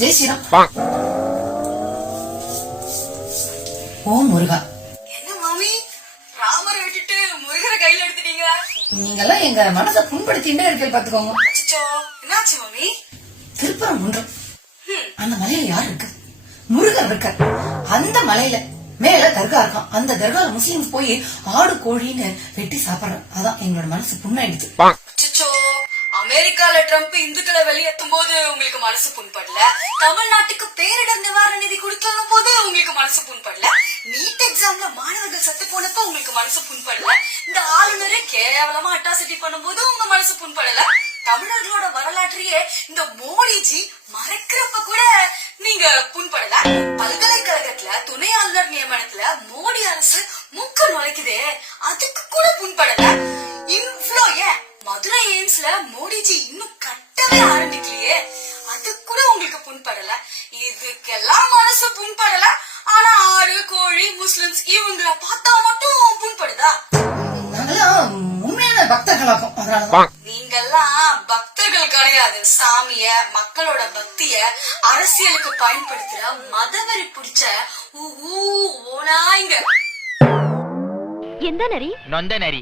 ஜெய் ஸ்ரீராம். ஓம் முருகா. என்ன மாமி, ராமரை விட்டுட்டு முருகரை கையில எடுத்துட்டீங்க? நீங்கெல்லாம் எங்க மனசை புண்படுத்திட்டே இருக்கீங்க பாத்துக்கோங்க. அச்சோ, என்னாச்சு மாமி? திருப்பரம் குன்றம், அந்த மலையில யார் இருக்கு? முருகர் இருக்க. அந்த மலையில மேல தர்கா இருக்கான். அந்த தர்கால முஸ்லிம்ஸ் போய் ஆடு கோழின்னு வெட்டி சாப்பிடுற. அதான் எங்களோட மனசு புண்ணாயிடுச்சு. அச்சோ, அமெரிக்கால ட்ரம்ப் இந்துக்களை வெளியேற்றும் போது உங்களுக்கு மனசு புண்படல, தமிழ்நாட்டுக்கு பேரிடர் நிவாரண நிதி கொடுக்கும் போது உங்களுக்கு மனசு புண்படல, நீட் எக்ஸாம்ல மாணவர்கள் செத்து போனப்ப உங்களுக்கு மனசு புண்படல, இந்த ஆளுநரே கேவலமா அட்டாசிட்டி பண்ணும்போது உங்க மனசு புண்படல, தமிழர்களோட வரலாற்றையே இந்த மோடிஜி மறைக்கிறப்ப கூட நீங்க புண்படல, பல்கலைக்கழகத்துல துணை ஆளுநர் நியமனத்துல மோடி அரசு மூக்க நுழைக்குதே அதுக்கு கூட புண்படல, இவ்ளோ ஏன் மதுரை எய்ம்ஸ்ல மோடிஜி இன்னும் கட்டவே ஆரம்பிக்கலையே அது கூட உங்களுக்கு புண்படல, இதுக்கெல்லாம் மனசு புண்படல, ஆனா ஆடு கோழி முஸ்லிம்ஸ் இவங்களை பார்த்தா மட்டும் புண்படுதா? நாங்கெல்லாம் உண்மையான பக்தர்களாக்கும். அதனாலதான் நீங்கெல்லாம் பக்தர்கள் கிடையாது, சாமிய மக்களோட பக்திய அரசியலுக்கு பயன்படுத்துற மதவெறி பிடிச்ச ஓனாய்ங்க. எந்த நரி? நொந்த நரி.